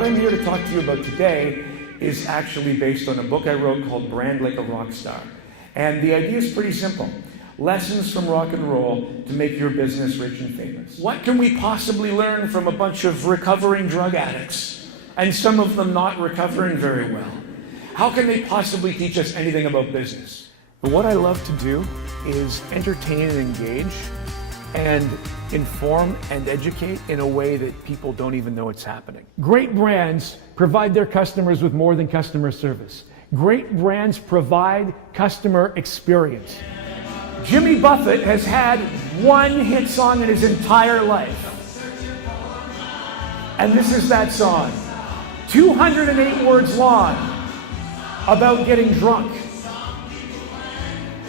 what I'm here to talk to you about today is actually based on a book I wrote called Brand Like a Rockstar. And the idea is pretty simple. Lessons from rock and roll to make your business rich and famous. What can we possibly learn from a bunch of recovering drug addicts, and some of them not recovering very well? How can they possibly teach us anything about business? But what I love to do is entertain and engage and inform and educate in a way that people don't even know it's happening. Great brands provide their customers with more than customer service. Great brands provide customer experience. Jimmy Buffett has had one hit song in his entire life. And this is that song. 208 words long about getting drunk.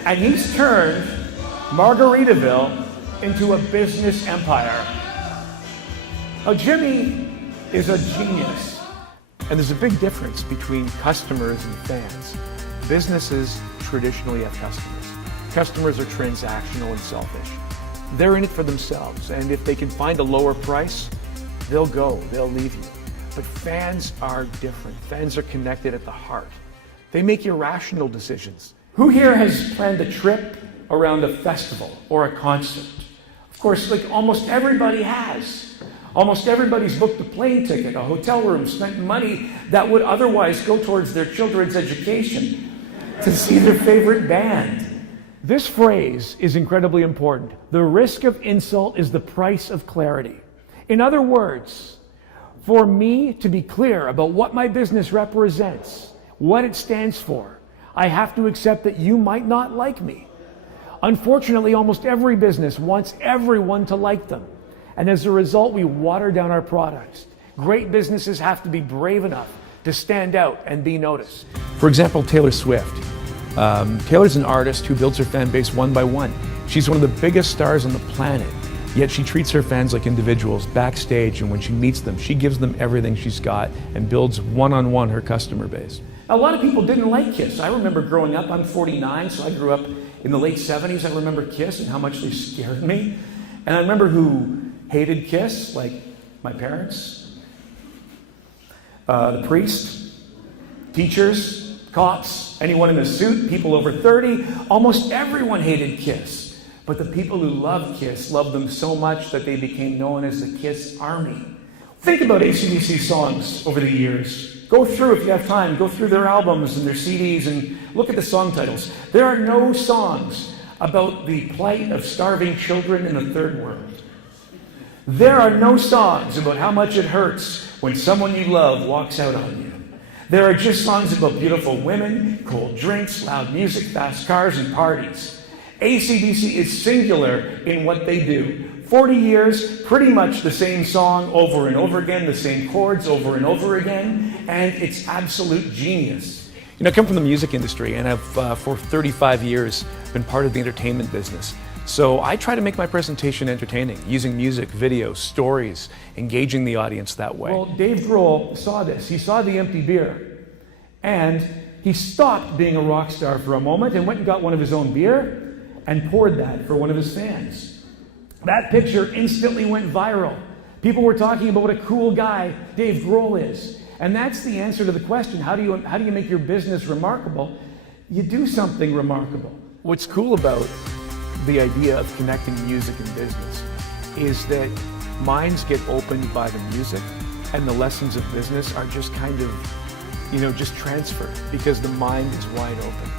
And he's turned Margaritaville into a business empire. Now, Jimmy is a genius. And there's a big difference between customers and fans. Businesses traditionally have customers. Customers are transactional and selfish. They're in it for themselves, and if they can find a lower price, they'll go, they'll leave you. But fans are different. Fans are connected at the heart. They make irrational decisions. Who here has planned a trip around a festival or a concert? Of course, like almost everybody has. Almost everybody's booked a plane ticket, a hotel room, spent money that would otherwise go towards their children's education to see their favorite band. This phrase is incredibly important. The risk of insult is the price of clarity. In other words, for me to be clear about what my business represents, what it stands for, I have to accept that you might not like me. Unfortunately, almost every business wants everyone to like them. And as a result, we water down our products. Great businesses have to be brave enough to stand out and be noticed. For example, Taylor Swift. Taylor's an artist who builds her fan base one by one. She's one of the biggest stars on the planet, yet she treats her fans like individuals backstage, and when she meets them, she gives them everything she's got and builds one-on-one her customer base. A lot of people didn't like Kiss. I remember growing up, I'm 49, so I grew up in the late 70s. I remember Kiss and how much they scared me. And I remember who hated Kiss, like my parents, the priest, teachers, cops, anyone in a suit, people over 30, almost everyone hated Kiss. But the people who loved Kiss loved them so much that they became known as the Kiss Army. Think about AC/DC songs over the years. Go through, if you have time, go through their albums and their CDs and look at the song titles. There are no songs about the plight of starving children in the third world. There are no songs about how much it hurts when someone you love walks out on you. There are just songs about beautiful women, cold drinks, loud music, fast cars, and parties. AC/DC is singular in what they do. 40 years, pretty much the same song over and over again, the same chords over and over again, and it's absolute genius. You know, I come from the music industry, and I've, for 35 years, been part of the entertainment business. So I try to make my presentation entertaining, using music, video, stories, engaging the audience that way. Well, Dave Grohl saw this. He saw the empty beer, and he stopped being a rock star for a moment and went and got one of his own beer and poured that for one of his fans. That picture instantly went viral. People were talking about what a cool guy Dave Grohl is. And that's the answer to the question, how do you make your business remarkable? You do something remarkable. What's cool about the idea of connecting music and business is that minds get opened by the music, and the lessons of business are just kind of, just transferred because the mind is wide open.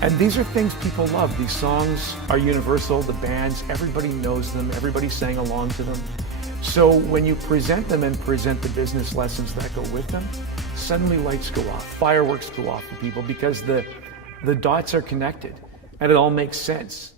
And these are things people love. These songs are universal, the bands, everybody knows them, everybody sang along to them. So when you present them and present the business lessons that go with them, suddenly lights go off, fireworks go off for people because the dots are connected and it all makes sense.